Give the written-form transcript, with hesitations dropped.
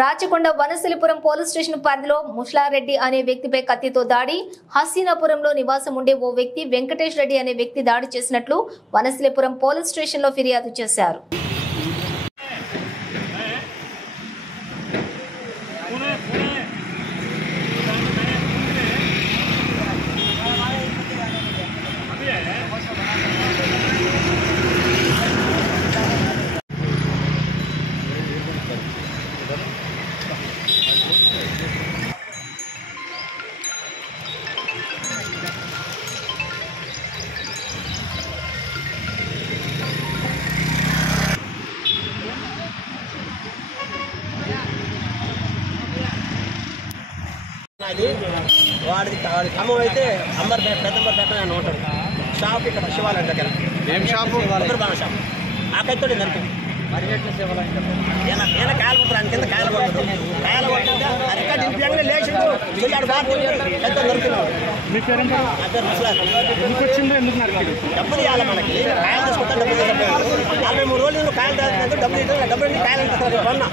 Rachakonda Vanasthalipuram police station పరిధిలో ముష్లారెడ్డి అనే వ్యక్తిపై కత్తితో దాడి. హసీనాపురంలో నివాసం ఉండే ఓ వ్యక్తి వెంకటేష్ రెడ్డి అనే వ్యక్తి దాడి చేసినట్లు వనస్థలిపురం పోలీస్ స్టేషన్లో ఫిర్యాదు చేశారు. వాడిది ఖమ్మం అయితే పెద్దంబర్పేట అని ఉంటాడు. షాప్ ఇక్కడ శివాలయం దగ్గర. ఏం షాపు? షాప్. ఆ కైతో నరికింది. నేను కాయలు కొట్టాను, కింద కాయలు కొట్టదు. కాయలు కొట్టిందా అరికాడు ఇంపియంగానే లేచిండు. పెద్ద నరికినాడు. డబ్బులు ఇవ్వాలి మనకి. కాయలు తీసుకుంటా డబ్బులు 43 రోజులు కాయలు డబ్బులు కాయలు కొన్నా